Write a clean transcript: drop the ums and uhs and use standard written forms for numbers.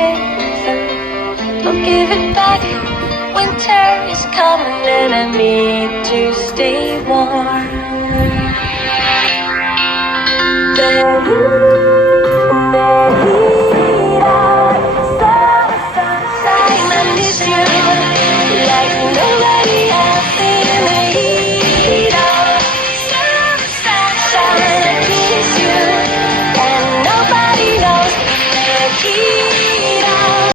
favor. I'll give it back. Winter is coming and I need to stay warm.